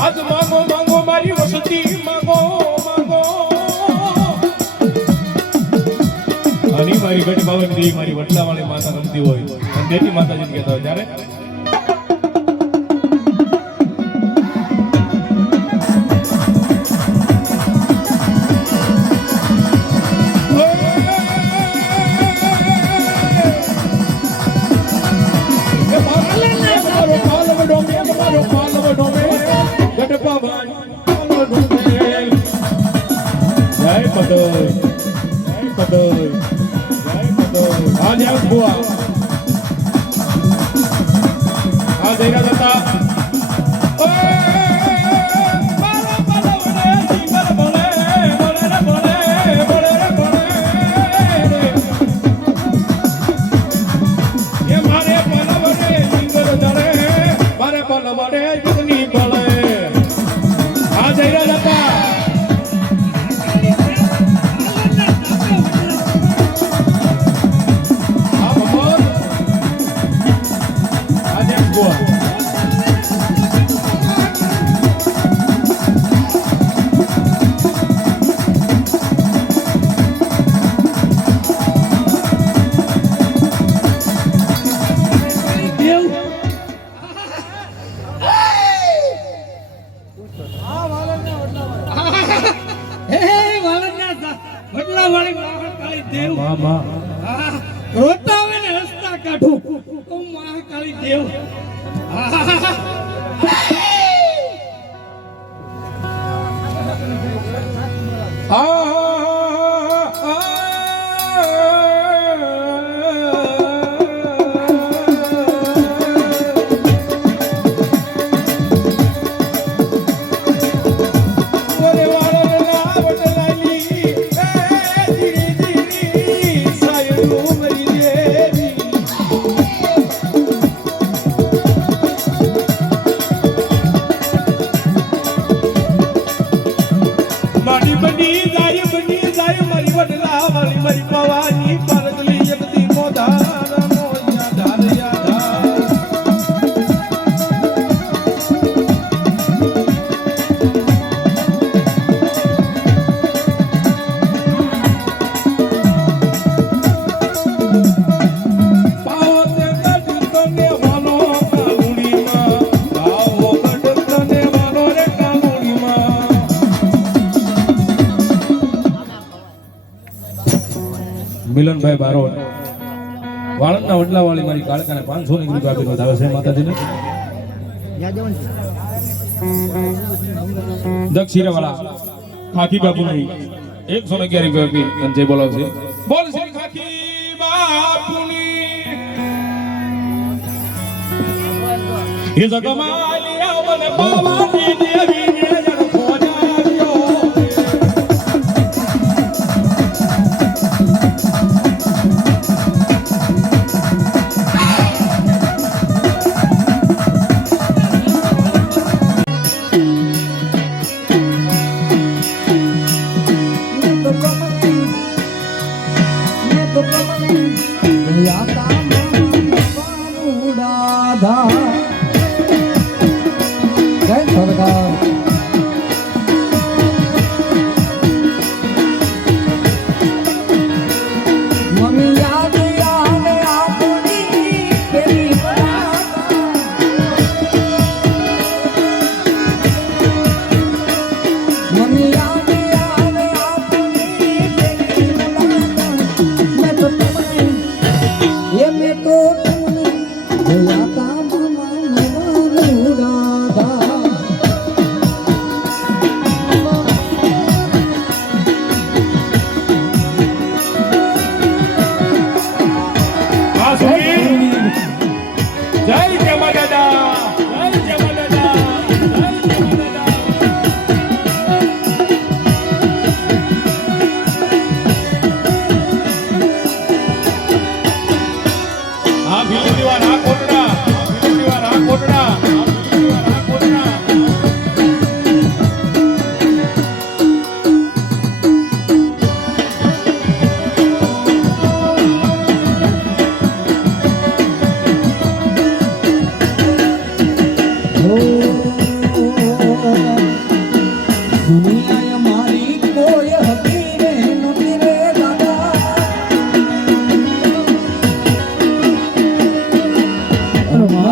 આજ માંગો માંગો મારી વસતી માંગો માંગો અને મારી ગઢ બાવન દી મારી વડલાવાળી માતા રમતી હોય અને દેવી માતાજી કહેતા હોય ત્યારે રોતા હોય ને રસ્તા કાઢું તો મહાકાળી દેવ મિલનભાઈ બારોટ વાળંદના વડલાવાળી મારી કાળકાને 500 ની ગ્રુપ આપી વધાવે છે માતાજીને દક્ષિણવાળા ખાકી બાપુની 111 રૂપિયા આપી અને જય બોલાવશે બોલ શ્રી ખાકી બાપુની એ જગમાં આલિયા મને પાવાની દેવી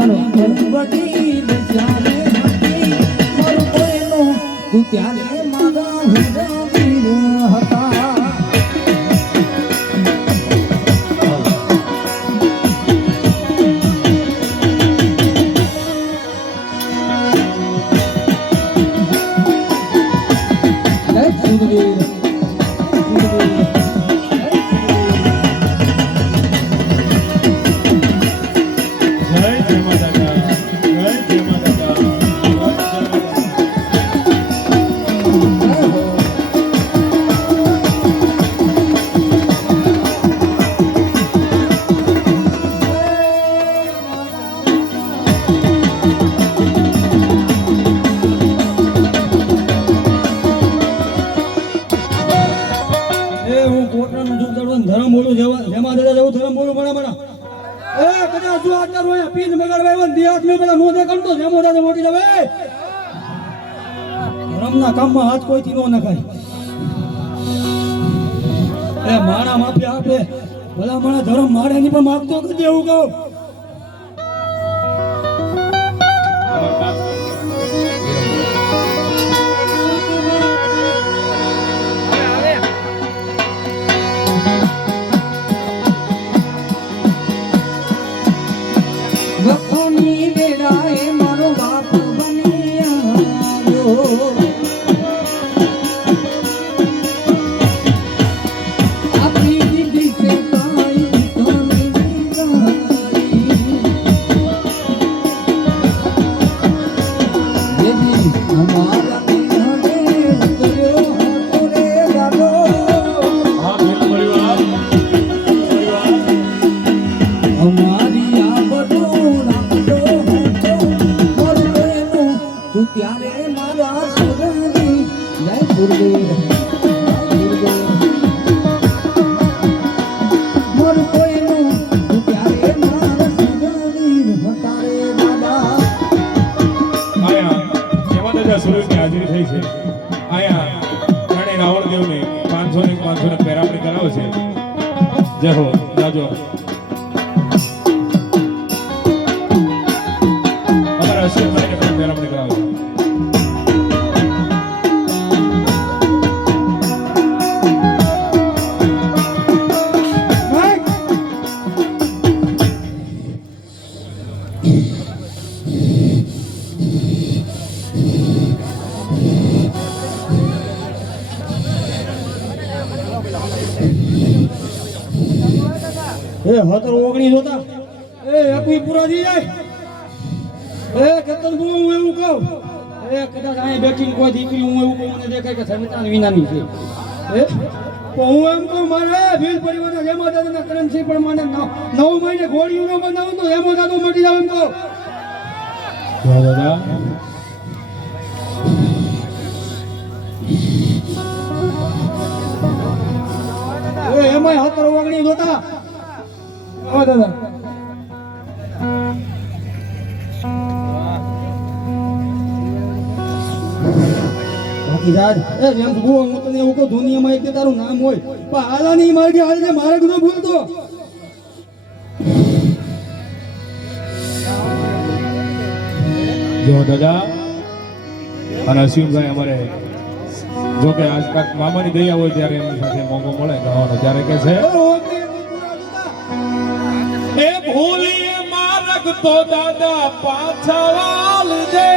મારી બધી દશાને હતી મારું કોઈનું તું ત્યારે મારા વીર હતા જય જય માતા જય જય માતા હું કોટરાનું દુઃખ દળવાનું ધર્મ બોલું જેમાં દાદા જવું ધર્મ બોલું બણા એ કદાચ જો આટલા રોયા પીન મગાડવા આવ્યો ને દિયાત મેં પેલા નો દેખાણ તો જેમો દાદા મોટી જવે ધર્મના કામમાં હાથ કોઈથી નો નખાય એ માણા માફી આપે ભલા માણા ધર્મ મારે એની પણ માગતો કરી દેવું કહું વખોની વેળાએ મારો બાપ બની આવ્યો આપણી દીદી છે તાઈ દીકરાની દીકરી દેવી અમારા મેહને કર્યો હતો રે ગાડો હા પરિવાર અમારી આ બધું રાખતો હતો મારું કોઈનું તું ત્યારે મારા સુરની જય ગુરુદેવ મારું કોઈનું તું ત્યારે મારા સુરની હતા રે દાદા આયા જેમાં દાદા સુરજની હાજરી થઈ છે આયા રાણી રાવણદેવને 500 ને 500 ને પેરામણી કરાવે છે જય હો જાજો અમારા અશ્વિનભાઈને પણ પેરામણી કરાવે છે એ 17 જોતા એ એકવી પૂરા થઈ જાય એ કેતન હું એવું કહું એ કદાચ અહીં બેઠી કોઈ દીકરી હું એવું કહું મને દેખાય કે સમિતાની વિનાની છે એ તો હું એમ કહું મારે ભીલ પરિવારના જેમાં દાદાના કરણસિંહ પણ મને 9 મહિને ઘોડીઓ નો બનાવું તો એમાં દાદો મટી જાવ એમ કહું જય દાદા એ એમાંય 17 જોતા ઓ દાદા બાકી એ જેમ હું તને એવું કહું દુનિયામાં એક તારું નામ હોય પણ હાલાની માર્ગે હાલજે મારે ન ભૂલતો જો દાદા અને અશ્વિનભાઈ અમારે જો કે આજકાલ મામાની દયા હોય ત્યારે એમની સાથે મોકો મળે ગવાનો ત્યારે કે છે એ ભૂલી માર્ગ તો દાદા પાછા વાલજે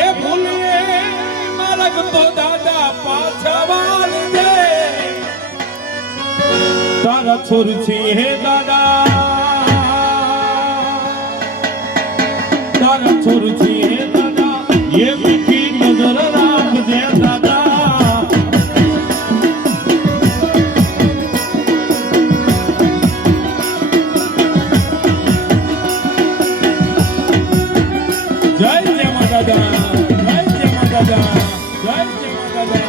એ ભૂલી માર્ગ તો દાદા પાછા વાલજે તારા છોર છે હે દાદા તારા છોર છે હે દાદા એ મીઠી નજર રાખજે દાદા જય જય મા દાદા જય જય મા દાદા જય જય મા દાદા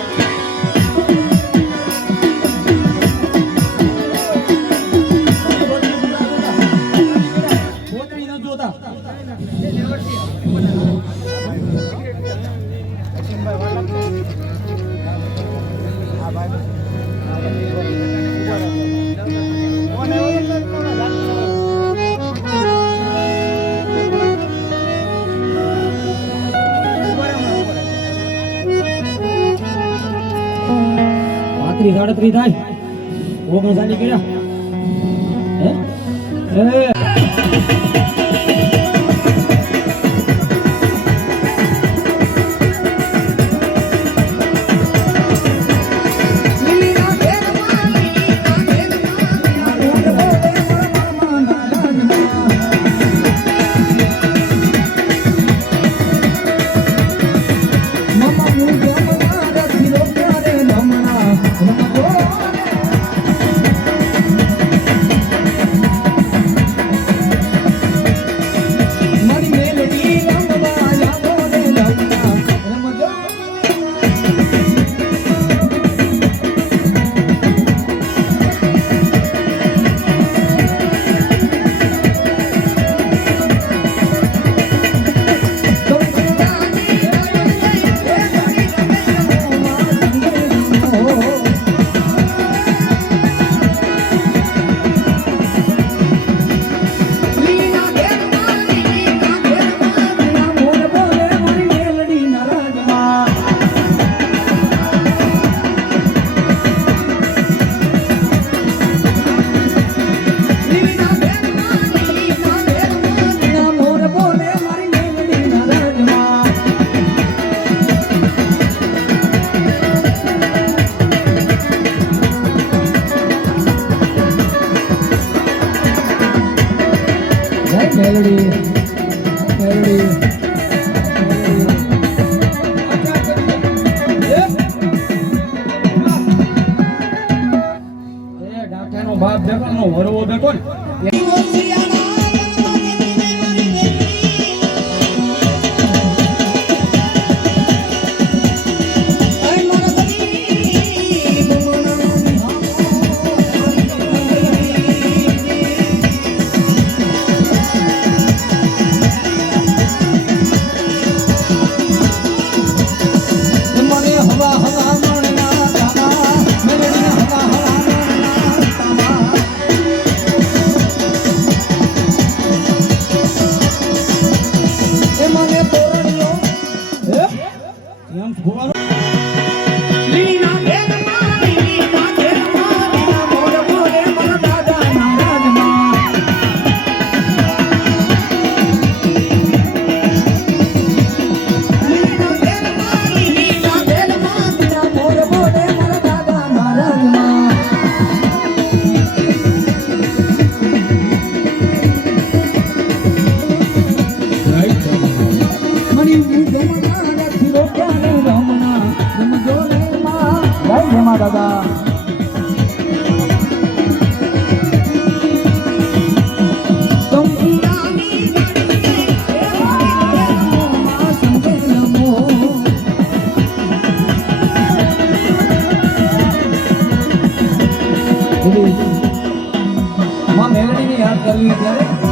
જોતા 37 થાય 39 કર્યા હે બાપ બેઠો નો વરવો બેઠો ને દાદા મેલડીને યાદ કરવી ત્યારે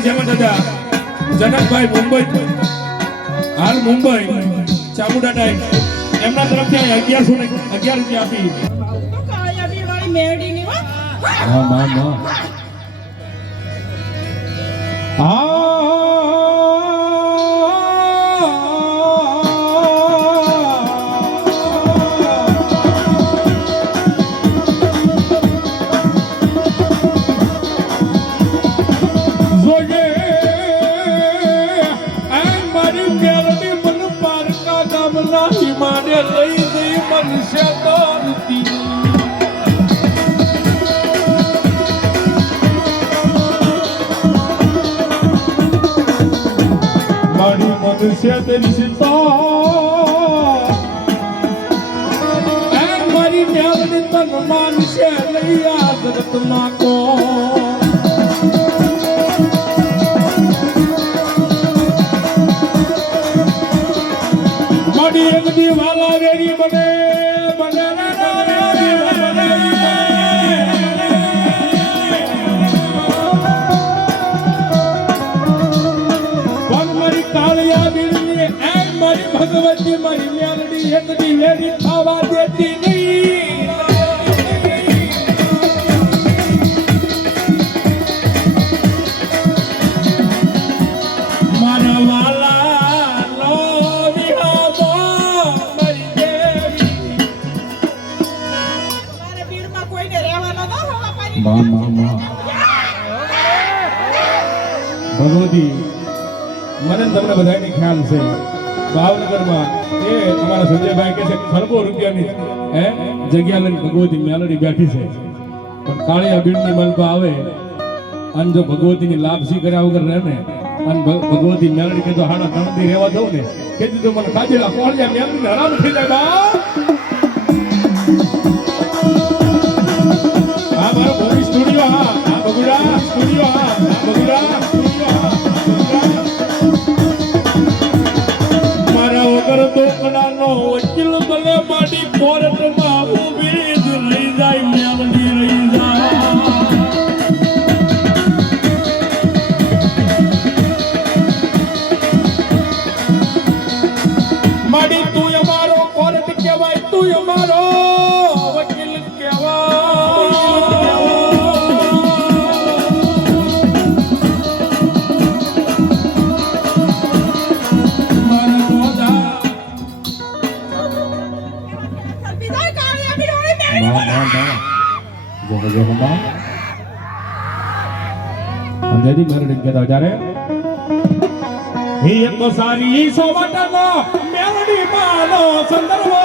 જેમાં દાદા જનકભાઈ મુંબઈ હાલ મુંબઈ ચામુંડા ટાઈમ એમના તરફથી 1111 રૂપિયા આપી હા માં મનુષ્ય તેરી સીતા મારી મેલની તન માનશે લઈ આ જગતમાં કો મારી એક દીવાલા વેરી બને ભગવતી મારી મેલડી એક દી વેરી ખાવા દેતી નહીં મારા વાલા નો વિહાવો મારી દેવી મારે બીડમાં કોઈને રહેવાનો ન હોવા પાડી માં ભગવતી મને તમને બધાને ખ્યાલ છે ભાવનગરમાં એ અમારા સંજયભાઈ કહે છે ખરબો રૂપિયાની જગ્યા લઈને ભગવતી મેલડી બેઠી છે પણ કાળિયા બીડની મલપા આવે અને જો ભગવતીની લાપસી કર્યા વગર રહે ને અને ભગવતી મેલડી કે તો હાડા 3 દી રહેવા દઉં ને કે દીધું મને કાજેલા કોણ જાય મેલડીને હરામ થઈ જાય બા હા મારો ભૂમિ સ્ટુડિયો હા બગુડા સ્ટુડિયો હા બગુડા સ્ટુડિયો હા વગર દોકડાનો વકીલ ભલે મારી કોર્ટમાં ઊભી જ રહી જાય મેલડી રહી જાય મારી તું અમારો કોર્ટ કહેવાય તું અમારો વકીલ અંધેરી મેલડી કહેતા જ્યારે હી એક સારી સોવાટાનો મેલડી માનો સંદર્ભ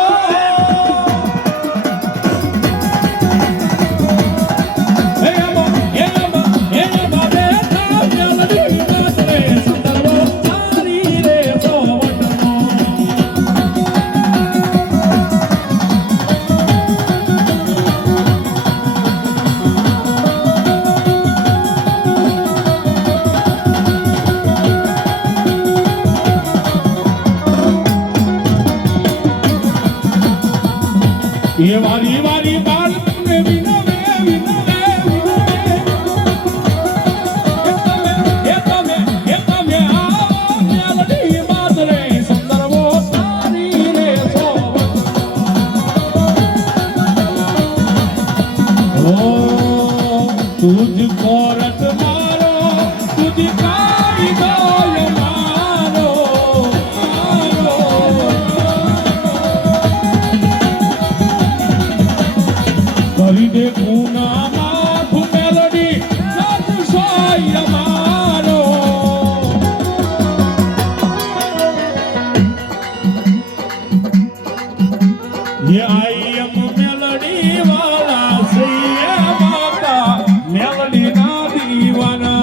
એ વારી વારી બાળ ને વિનવે એ તમે આવો મેલડી માતરે સંદર્ભો સારી રે ઓ તુજ કોરત મારો તુજ કાઈ ગોય મારો કરી દે પૂના માથું મેલડી સત સોય મારો ये आई एम मेलडी वाला सैया माता मेलडी ना दीवाना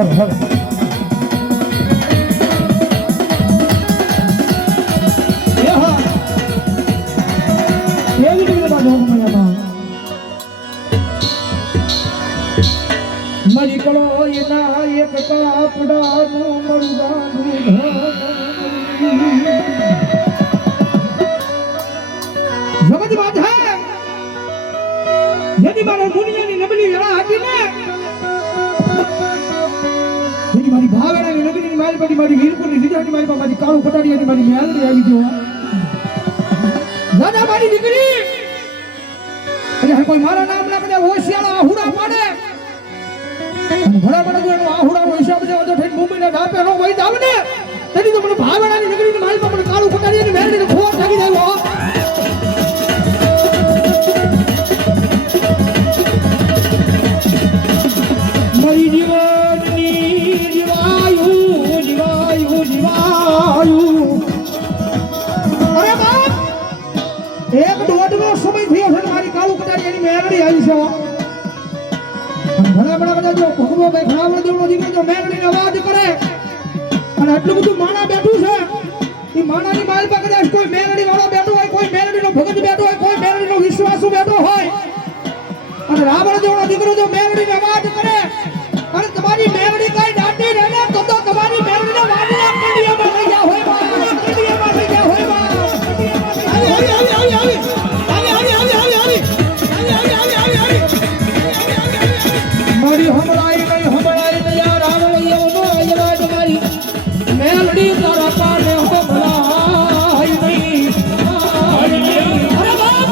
હર હર એ હા એવી રીતે બાજુ મયામાં મરી કળો એના એક કાપડાનું મરુદાનું સમજ વાત હે यदि मारा दुनियाની નબળી વેળા હતી ને यदि મારી ભાવેણાની નગરીની મારી પડી મારી વીરપુરની વિદ્યાની મારી મારી કાળું કટાડીયાની મારી મેલડી આવી ગયો દાદા મારી દીકરી એટલે કોઈ મારા નામ ના કદે હોશિયાળા આહુડા પાડે અને ઘણા બધા જો એનો આહુડાનો હિસાબ છે તો થઈને મુંબઈના ઢાપે નો વઈ જાવ ને તેની તો મને ભાવેણાની નગરીની મારી મને કાળું કટાડીયાની મેલડીને ખોટ લાગી જાય હો મારી જીવનની જીવાયું અરે બાપ એક દોઢનો સમય થયો છે મારી કાળું કટાડીયાની મેલડી આવી છે ઘણા બધા જો ભગવો ભાઈ ખરાબ દેવનો દીકરો જો મેલડીને અવાજ કરે અને આટલું બધું માણા બેઠું છે એ માણાની માલ પર કદાચ કોઈ મેલડી વાળો બેઠો હોય કોઈ મેલડીનો ભગત બેઠો હોય કોઈ મેલડીનો વિશ્વાસુ બેઠો હોય અને રાવણ દેવનો દીકરો જો મેલડીને અવાજ કરે અને તમારી મેલડી કઈ દાટી રહે ને તો તમારી મેલડીને વાડીના કંડિયામાં લઈ ગયા હોય બા કંડિયામાં લઈ ગયા હોય બા મારી હમળાઈ નહીં યાર રાવણ એવો અજરા તમારી મેલડી તારા પાને હમળાઈ નહીં અરે બાપ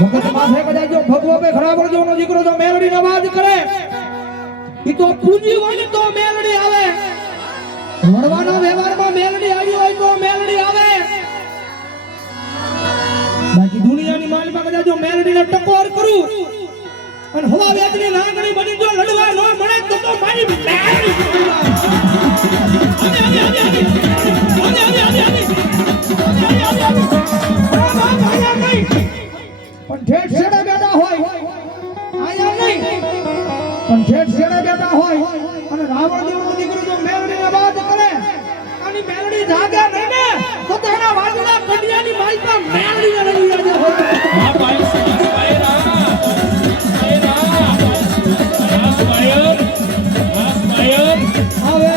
ભગત માથે કદાચ જો ભગવો પે ખરાબ જેવનો દીકરો જો મેલડીનો અવાજ કરે ઈ તો પૂંજી હોય ને તો મેલડી આવે વડવાના વ્યવહારમાં મેલડી આવી હોય તો મેલડી આવે બાકી દુનિયાની માલમાં કદાચ જો મેલડીને ટકોર કરું અને હવા વેચની નાગણી બની જો લડવા ન મળે તો મારી મેલડી પણ ઠેઠ છેડે બેઠા હોય આયા નહીં પણ ઠેઠ છેડે બેઠા હોય અને રાવણ દેવનો દીકરો જો મેલડીને વાત કરે અને મેલડી જાગે નહીં ને તો તેના વાજના કંડિયાની માઈકા મેલડીને લઈ જાય હોય આ ભાઈ સ્પાયરા આવે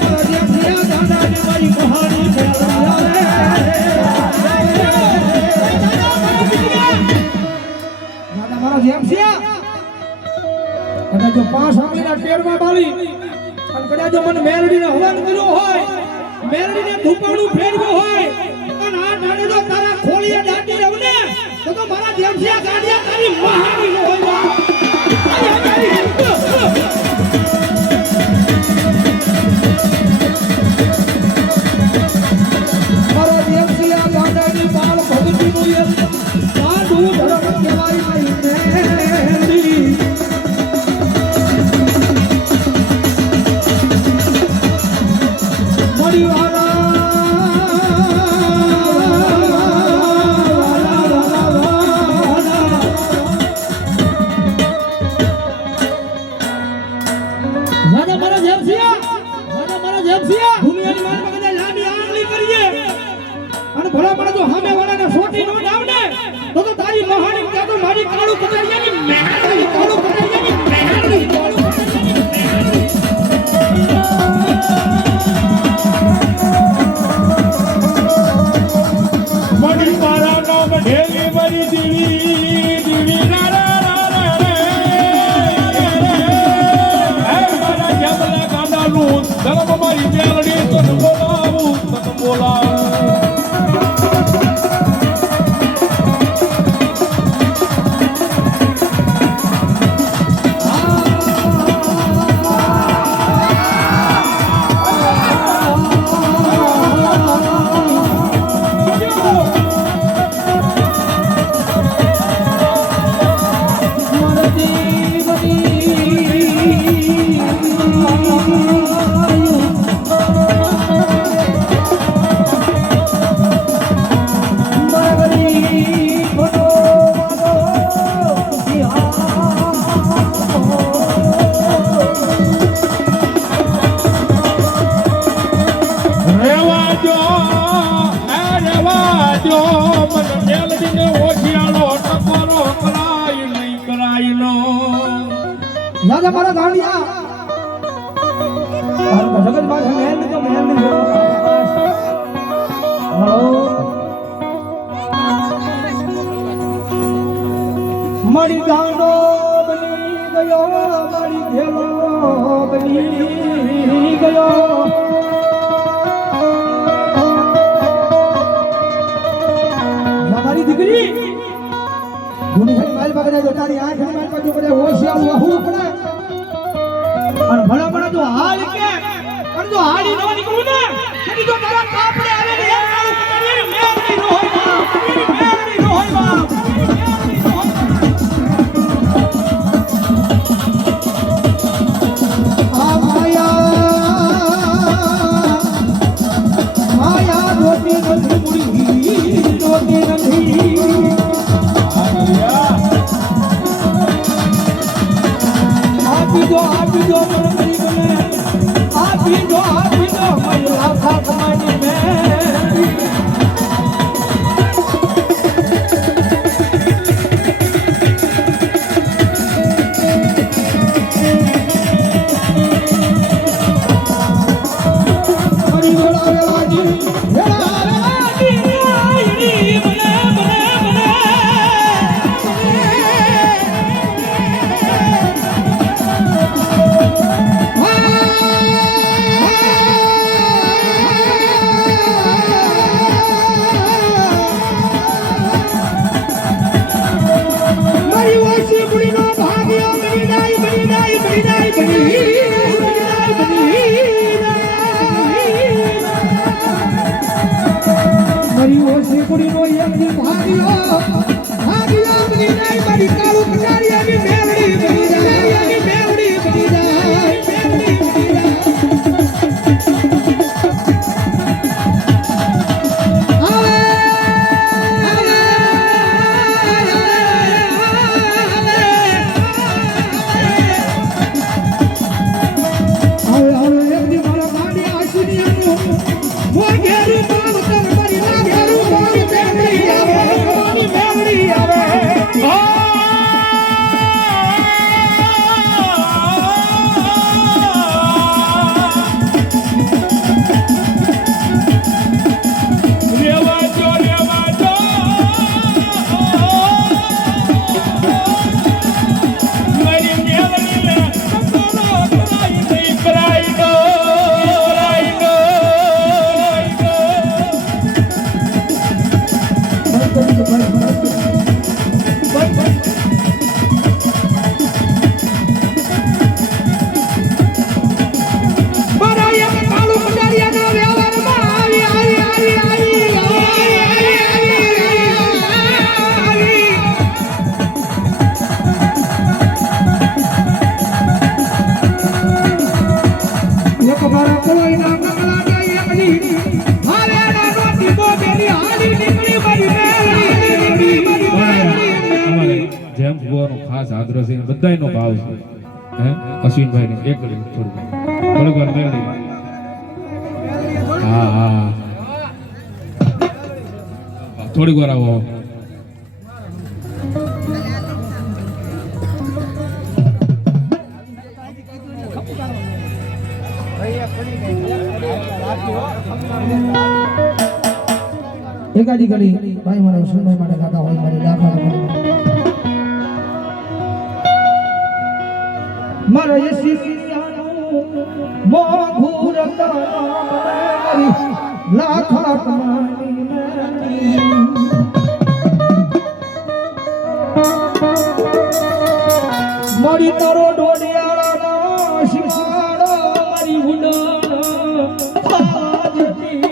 પરદેશિયા દાદાની મારી કહાની દાદા મારા જેમસિયા કદાચ જો 5 આંગળીના ટેરમાં બાળી અને કદાચ જો મને મેલડીને હવન કર્યો હોય મેલડીને ધૂપાણું ફેરવ્યું હોય અને આ ડાડે જો તારા ખોળીએ દાટી રહું ને તો મારા જેમસિયા ગાડિયા તારી મહાની નો હોય મારો જેમસિયા ગાડાની બાળ ભગતીનું એક સાધુ ધર્મ કહેવાય નહીં મળી મારા જેમસિયા દુનિયાની મારમાં કદાચ લાંબી આંગળી કરીએ અને ભલા પડે જો સામે વાળાને સોટી નો જાવ ને તો તારી મહાની ત્યાં તો મારી કાળું કટાડિયાની મેલડી કાળું કટાડિયાની મેલડી કાળું મણી મારા નામ ઢેલી મરી દીવી રા રા રા રે હે મારા જમલા ગાડાનું ધર્મ મારી મેલડી તન બોલાવું તન બોલાવું દાદા મારા દાંડિયા જગત બાદ મહેલ ની તો મહેલ ની હલો મારી ગાંડો બની ગયો મારી ઘેલો બની ગયો મારી દીકરી ગુની માલ પકડે તો તારી આંખ માલ પર જો પડે હોશિયાર વહુ પડે અને ભલા ભલા તો હાલ કે અને જો હાડી ન નીકળું ને તેથી તો તારા કાપડે આવે ને એક કાળું કટારીએ મેળની નો હોય બાપ મેળની નો હોય બાપ આ માયા રોટી નથી મુડી રોટી નથી આપી દો મને મારી બને આપી દો મારી લાખા કમાની મેં ખાસ આગ્રહ છે બધાયનો ભાવ છે હે અશ્વિનભાઈ ને એક કરી થોડું થોડીક વાર મેળવી હા થોડીક વાર આવો એકાદી ઘડી ભાઈ મારા સુનભાઈ માટે ગાતા હોય મારી લાખા મારો યશિયાનું મોઘુર તારી લાખા કમાની મારી તારો ડોડિયાળાનો શિવાળો મારી ઉડાનો ફાજતી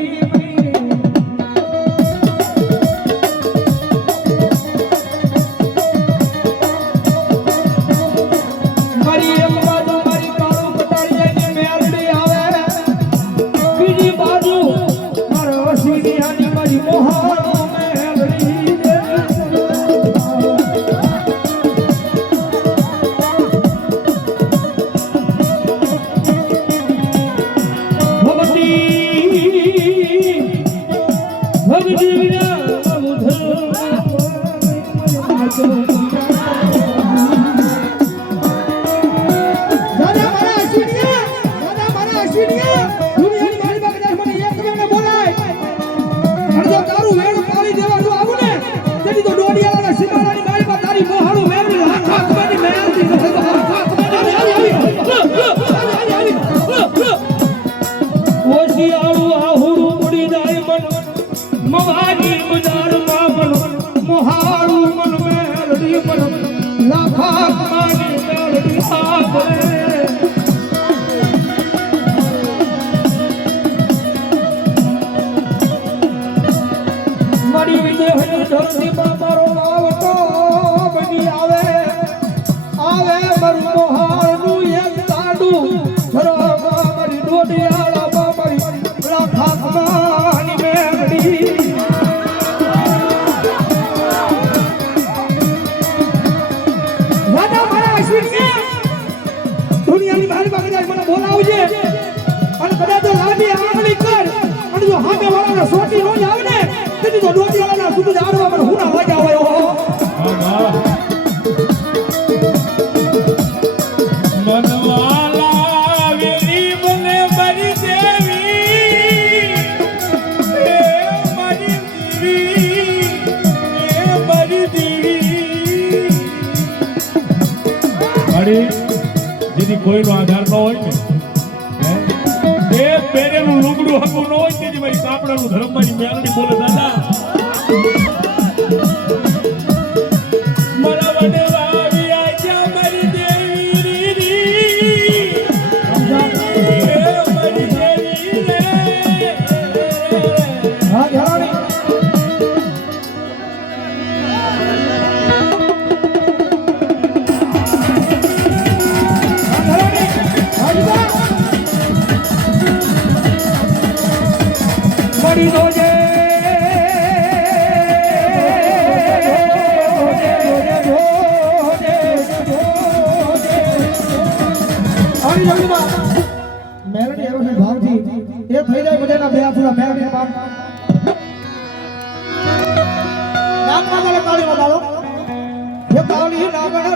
દુનિયાની મારી પાસે જાય મને બોલાવજે અને કદાચ જો લાંબી આંગળી કર અને જો હામે વાળાને સોટી નો જ આવે ને તેથી તો ડોટી વાળાના સુધી આડવા પર હુના લાગ્યા હોય ઓહો મનવાલા વેરી મને મારી દેવી એ મારી દેવી અરે જેથી કોઈનો આધાર ન હોય ને એ પહેરેલું લુગડું હકું ન હોય તેથી મારી કાપડાનું ધર્મની મેલડી બોલે દાદા મારા વડવાવી આજા મારી દેવી મારી દેવી રે હા યાર મરી રોજે મેલડી એવો છે ભાવથી એ થઈ જાય બધાના બે આફુડા મેલડી પાપ નામ માગલે કાળી માં દાડો એ કાળી નાગણ